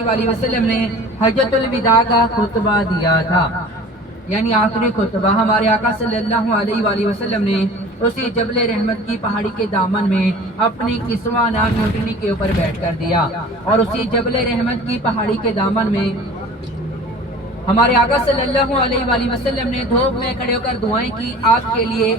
علیہ وآلہ وسلم نے حجۃ الوداع کا خطبہ دیا تھا، یعنی آخری خطبہ ہمارے آقا صلی اللہ علیہ وآلہ وسلم نے اسی جبل رحمت کی پہاڑی کے دامن میں اپنی کسوہ ناک اونٹنی کے اوپر بیٹھ کر دیا، اور اسی جبل رحمت کی پہاڑی کے دامن میں ہمارے آقا صلی اللہ علیہ وآلہ وسلم نے دھوپ میں کھڑے ہو کر دعائیں کی، آپ کے لیے،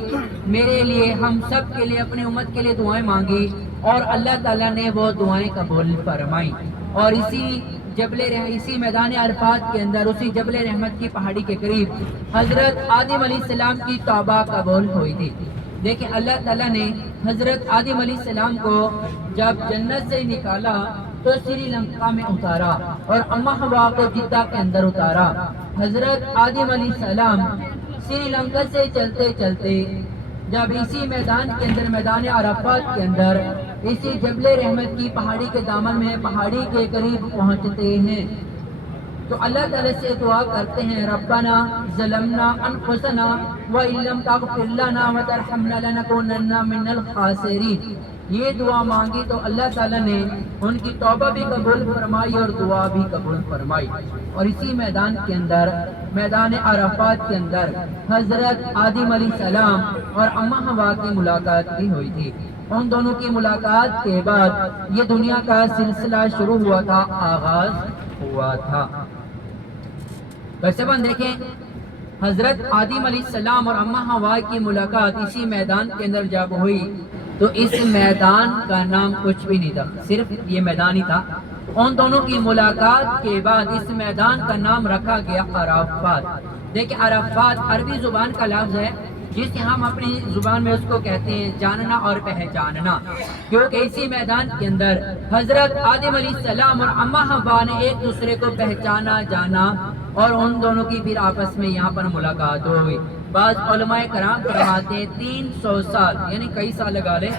میرے لیے، ہم سب کے لیے، اپنی امت کے لیے دعائیں مانگی، اور اللہ تعالیٰ نے وہ دعائیں قبول فرمائی۔ اور اسی میدان عرفات کے اندر، اسی جبل رحمت کی پہاڑی کے قریب حضرت آدم علیہ السلام کی توبہ قبول ہوئی تھی۔ دیکھیں اللہ تعالیٰ نے حضرت آدم علیہ السلام کو جب جنت سے نکالا تو سری لنکا میں اتارا اور اماں حوا کو جدہ کے اندر اتارا۔ حضرت آدم علیہ السلام سری لنکا سے چلتے چلتے جب اسی میدان کے اندر، میدان عرفات کے اندر، اسی جبل رحمت کی پہاڑی کے دامن میں، پہاڑی کے قریب پہنچتے ہیں تو اللہ تعالیٰ سے دعا کرتے ہیں، ربنا ظلمنا انفسنا وَإِن لَّمْ تَغْفِرْ لَنَا وَتَرْحَمْنَا لَنَكُونَنَّ مِنَ الْخَاسِرِينَ۔ یہ دعا مانگی تو اللہ تعالیٰ نے ان کی توبہ بھی قبول فرمائی اور دعا بھی قبول فرمائی۔ اور اسی میدان کے اندر، میدان عرفات کے اندر، حضرت آدم علیہ السلام اور اماں حوا کی ملاقات بھی ہوئی تھی۔ ان دونوں کی ملاقات کے بعد یہ دنیا کا سلسلہ شروع ہوا تھا، آغاز ہوا تھا۔ ویسے بند دیکھیں، حضرت آدم علیہ السلام اور اماں حوا کی ملاقات اسی میدان کے اندر جب ہوئی تو اس میدان کا نام کچھ بھی نہیں تھا، صرف یہ میدان ہی تھا۔ ان دونوں کی ملاقات کے بعد اس میدان کا نام رکھا گیا عرفات۔ دیکھیں عرفات عربی زبان کا لفظ ہے جسے ہم اپنی زبان میں اس کو کہتے ہیں جاننا اور پہچاننا، کیونکہ اسی میدان کے اندر حضرت آدم علیہ السلام اور اماں حوا نے ایک دوسرے کو پہچانا، جانا، اور ان دونوں کی پھر آپس میں یہاں پر ملاقات ہوئی۔ بعض علماء کرام فرماتے ہیں 300 سال، یعنی کئی سال لگا لے،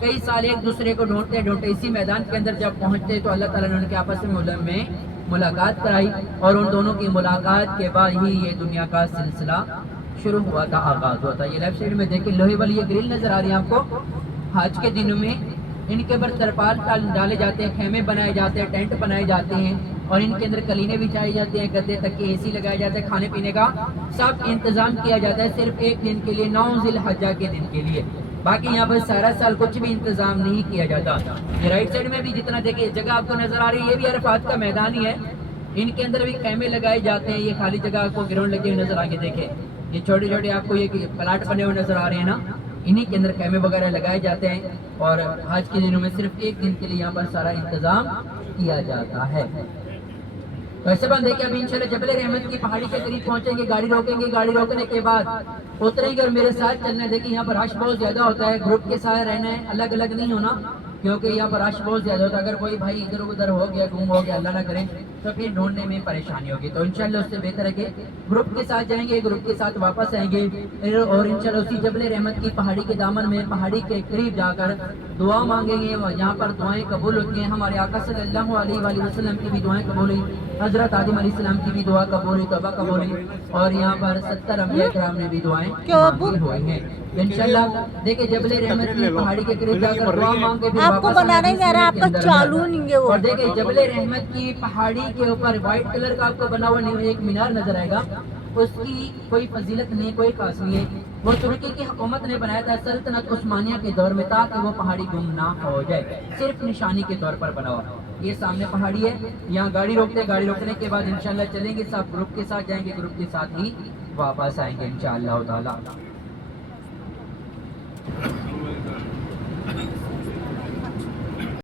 کئی سال ایک دوسرے کو ڈھونڈتے ڈھونڈتے اسی میدان کے اندر جب پہنچتے تو اللہ تعالیٰ نے ان کے آپس میں ملاقات کرائی، اور ان دونوں کی ملاقات کے بعد ہی یہ دنیا کا سلسلہ شروع ہوا تھا، آغاز ہوا تھا۔ یہ لیفٹ سائڈ میں دیکھیں لوہے والی یہ گرل نظر آ رہی ہے آپ کو، حج کے دنوں میں ان کے اوپر ترپال ڈالے جاتے ہیں، خیمے بنائے جاتے ہیں، ٹینٹ بنائے جاتے ہیں، اور ان کے اندر کلینے بچھائی جاتے ہیں، گدے تک کے اے سی لگائے جاتے ہیں، کھانے پینے کا سب انتظام کیا جاتا ہے صرف ایک دن کے لیے، 9 ذی الحجہ کے دن کے لیے۔ باقی یہاں پر سارا سال کچھ بھی انتظام نہیں کیا جاتا۔ یہ رائٹ سائڈ میں بھی جتنا دیکھیں جگہ آپ کو نظر آ رہی ہے، یہ بھی عرفات کا میدان ہی ہے، ان کے اندر بھی خیمے لگائے جاتے ہیں۔ یہ خالی جگہ آپ کو گراؤنڈ لگے ہوئے نظر آگے دیکھیں، یہ چھوٹے چھوٹے آپ کو یہ پلاٹ بنے ہوئے نظر آ رہے ہیں نا، انہی کے اندر خیمے وغیرہ لگائے جاتے ہیں، اور حج کے دنوں میں صرف ایک دن کے لیے یہاں پر سارا انتظام کیا جاتا ہے۔ ویسے بندے کہ اب انشاءاللہ جبل رحمت کی پہاڑی کے قریب پہنچیں گے، گاڑی روکیں گے، گاڑی روکنے کے بعد اتریں گے اور میرے ساتھ چلنا ہے۔ دیکھیں یہاں پر رش بہت زیادہ ہوتا ہے، گروپ کے ساتھ رہنا ہے، الگ الگ نہیں ہونا، کیونکہ یہاں پر رش بہت زیادہ ہوتا ہے۔ اگر کوئی بھائی ادھر ادھر ہو گیا، گم ہو گیا، اللہ نہ کرے، تو پھر ڈھونڈنے میں پریشانی ہوگی۔ تو انشاءاللہ اس سے بہتر ہے کہ گروپ کے ساتھ جائیں گے، گروپ کے ساتھ واپس آئیں گے، اور انشاءاللہ اسی جبل رحمت کی پہاڑی کے دامن میں، پہاڑی کے قریب جا کر دعا مانگیں گے، جہاں پر دعائیں قبول ہوتی ہیں۔ ہمارے آقا صلی اللہ علیہ وآلہ وسلم کی بھی دعائیں قبول ہوئی، حضرت آدم علیہ السلام کی بھی دعا قبول ہوئی، توبہ قبول ہوئی، اور یہاں پر 70 انبیاء کرام نے بھی دعائیں مانگی ہوئی ہیں۔ انشاءاللہ دیکھیں جبل رحمت کی پہاڑی کے قریب جا کر دعا مانگ کے آپ کو بنانا ہی میرا، آپ کا چالو نہیں ہے وہ۔ اور دیکھیں جبل رحمت کی پہاڑی کے اوپر وائٹ کلر کا آپ کو بنا ہوا ایک مینار نظر آئے گا، اس کی کوئی فضیلت نہیں، کوئی خاص نہیں ہے، وہ ترکی کی حکومت نے بنایا تھا سلطنت عثمانیہ کے دور میں، تاکہ وہ پہاڑی گم نہ ہو جائے، صرف نشانی کے طور پر بنا ہوا۔ یہ سامنے پہاڑی ہے، یہاں گاڑی روکتے ہیں، گاڑی روکنے کے بعد انشاءاللہ چلیں گے، سب گروپ کے ساتھ جائیں گے، گروپ کے ساتھ ہی واپس آئیں گے انشاءاللہ تعالی۔